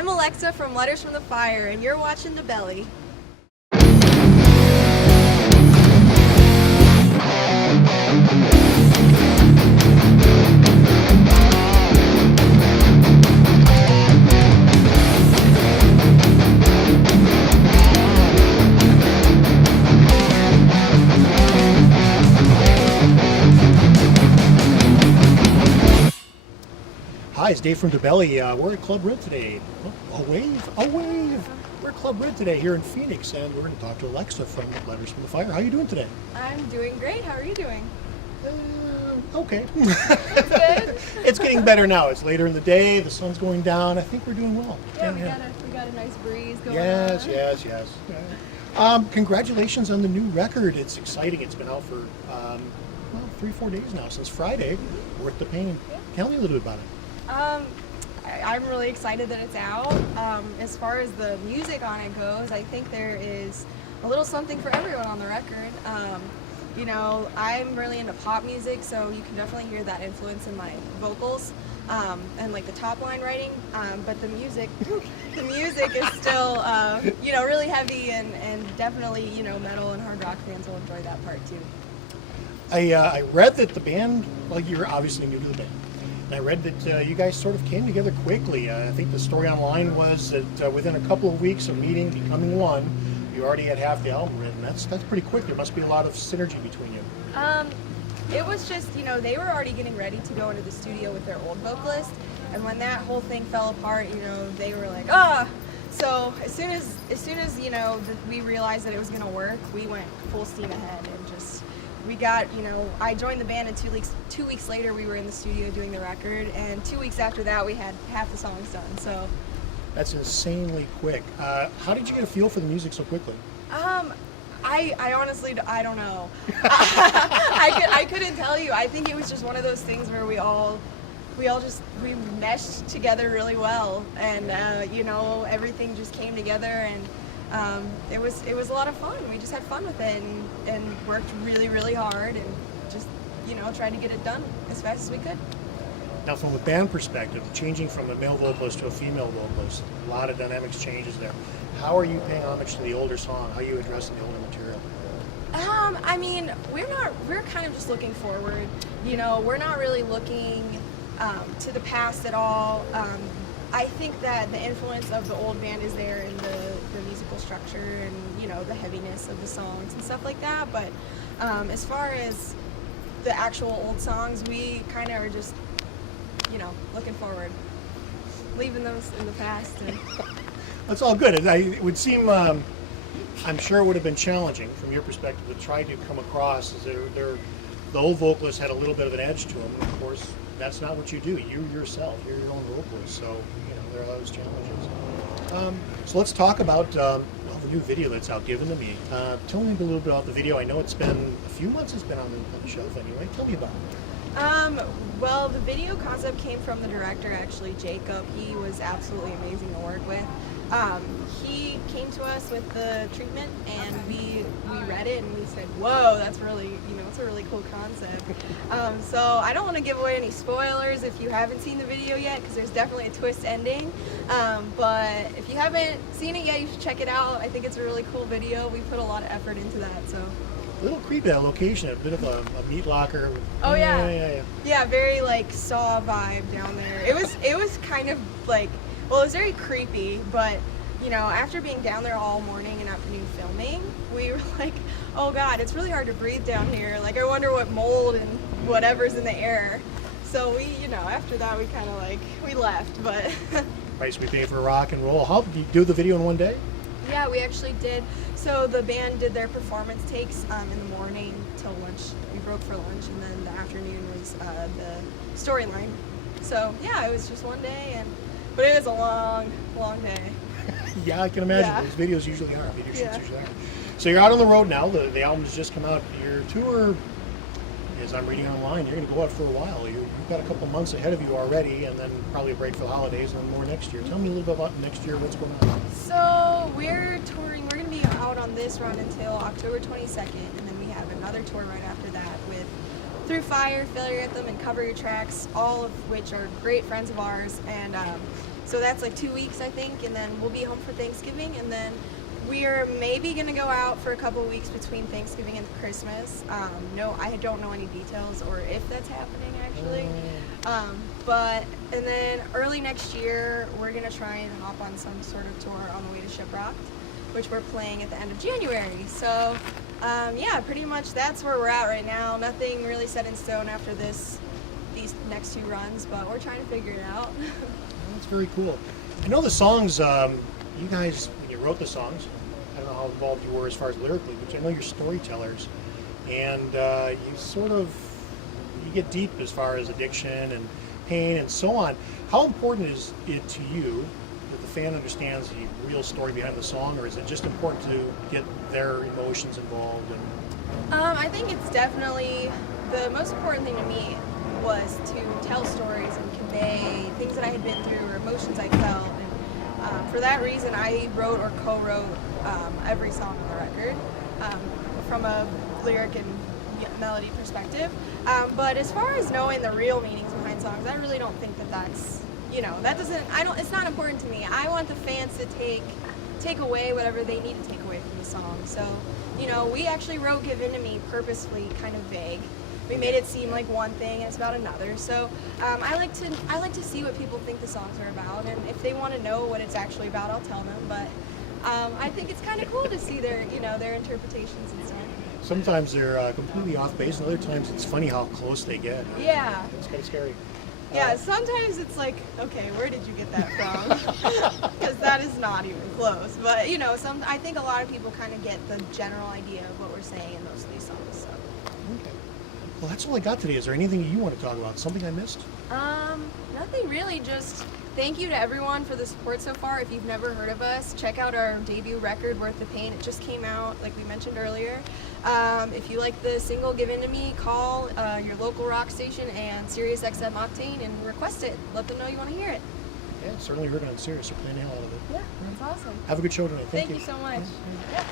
I'm Alexa from Letters from the Fire, and you're watching DaBelly. Hi, it's Dave from DaBelly. We're at Club Red today. Oh, a wave, a wave. We're at Club Red today here in Phoenix, and we're going to talk to Alexa from Letters from the Fire. How are you doing today? I'm doing great. How are you doing? Okay. That's good. It's getting better now. It's later in the day. The sun's going down. I think we're doing well. Yeah, we got a nice breeze going yes, on. Yes. Congratulations on the new record. It's exciting. It's been out for 3-4 days now, since Friday. Worth the pain. Yeah. Tell me a little bit about it. I'm really excited that it's out. As far as the music on it goes, I think there is a little something for everyone on the record. You know, I'm really into pop music, so you can definitely hear that influence in my vocals and like the top line writing. But the music is still, you know, really heavy and definitely, you know, metal and hard rock fans will enjoy that part too. I read that the band, well, you're obviously new to the band. And I read that you guys sort of came together quickly. I think the story online was that within a couple of weeks of meeting, becoming one, you already had half the album written. That's pretty quick. There must be a lot of synergy between you. It was just, you know, they were already getting ready to go into the studio with their old vocalist, and when that whole thing fell apart, you know, they were like, ah! So as soon as you know, we realized that it was going to work, we went full steam ahead and just, we got, you know, I joined the band, and 2 weeks later we were in the studio doing the record, and 2 weeks after that we had half the songs done. So that's insanely quick. How did you get a feel for the music so quickly? I honestly, I don't know. I couldn't tell you. I think it was just one of those things where we meshed together really well, and you know, everything just came together, and it was a lot of fun. We just had fun with it and worked really, really hard, and just, you know, tried to get it done as fast as we could. Now, from a band perspective, changing from a male vocalist to a female vocalist, a lot of dynamics changes there. How are you paying homage to the older song? How are you addressing the older material? I mean, we're kind of just looking forward. You know, we're not really looking to the past at all. I think that the influence of the old band is there in the musical structure and, you know, the heaviness of the songs and stuff like that. But as far as the actual old songs, we kind of are just, you know, looking forward, leaving those in the past. And That's all good. It would seem, I'm sure it would have been challenging from your perspective to try to come across as the old vocalist had a little bit of an edge to him. And of course, that's not what you do. You yourself, you're your own vocalist. So, you know, there are those challenges. So let's talk about the new video that's out, Given to Me. Tell me a little bit about the video. I know it's been a few months it's been on the shelf anyway. Tell me about it. Well, the video concept came from the director, actually, Jacob. He was absolutely amazing to work with. He came to us with the treatment, and we read it, and we said, whoa, that's really, you know, it's a really cool concept. So I don't want to give away any spoilers if you haven't seen the video yet, because there's definitely a twist ending. But if you haven't seen it yet, you should check it out. I think it's a really cool video. We put a lot of effort into that, so. A little creepy, that location, a bit of a meat locker. Oh yeah. Yeah, very like Saw vibe down there. It was kind of like, well, it was very creepy, but you know, after being down there all morning and afternoon filming, we were like, oh God, it's really hard to breathe down here. Like, I wonder what mold and whatever's in the air. So we, you know, after that we kind of like, we left, but. Price we pay for rock and roll. How did you do the video in one day? Yeah, we actually did. So the band did their performance takes in the morning till lunch. We broke for lunch, and then the afternoon was the storyline. So yeah, it was just one day, but it was a long, long day. Yeah, I can imagine. Yeah. Those videos usually are. Video shoots usually are. So you're out on the road now. The album's just come out. Your tour, as I'm reading online, you're going to go out for a while. You've got a couple months ahead of you already, and then probably a break for the holidays, and then more next year. Tell me a little bit about next year. What's going on? So we're touring. We're going to be out on this run until October 22nd, and then we have another tour right after that with Through Fire, Failure Anthem, and Cover Your Tracks, all of which are great friends of ours. And So that's like 2 weeks, I think, and then we'll be home for Thanksgiving, and then we're maybe gonna go out for a couple weeks between Thanksgiving and Christmas. No, I don't know any details or if that's happening actually. And then early next year, we're gonna try and hop on some sort of tour on the way to Shiprocked, which we're playing at the end of January. So yeah, pretty much that's where we're at right now. Nothing really set in stone after these next 2 runs, but we're trying to figure it out. That's very cool. I know the songs, you guys, when you wrote the songs, I don't know how involved you were as far as lyrically, but I know you're storytellers, and you get deep as far as addiction and pain and so on. How important is it to you that the fan understands the real story behind the song, or is it just important to get their emotions involved? I think it's definitely the most important thing to me was to tell stories and convey things that I had been through or emotions I felt. And for that reason, I wrote or co-wrote every song on the record from a lyric and melody perspective. But as far as knowing the real meanings behind songs, I really don't think that's, it's not important to me. I want the fans to take away whatever they need to take away from the song. So, we actually wrote Give In To Me purposefully kind of vague. We made it seem like one thing and it's about another. So I like to see what people think the songs are about, and if they want to know what it's actually about, I'll tell them. But I think it's kind of cool to see their interpretations and stuff. Sometimes they're completely off base, and other times it's funny how close they get. Yeah. It's kind of scary. Yeah, sometimes it's like, okay, where did you get that from? Because that is not even close. But I think a lot of people kind of get the general idea of what we're saying in those 3 songs. So. Okay. Well, that's all I got today. Is there anything you want to talk about? Something I missed? Nothing really. Just thank you to everyone for the support so far. If you've never heard of us, check out our debut record, Worth the Pain. It just came out, like we mentioned earlier. If you like the single Give In To Me, call your local rock station and Sirius XM Octane and request it. Let them know you want to hear it. Yeah, certainly heard it on Sirius. They're playing the hell out of it. Yeah, that's awesome. Have a good show tonight. Thank you so much. Yeah.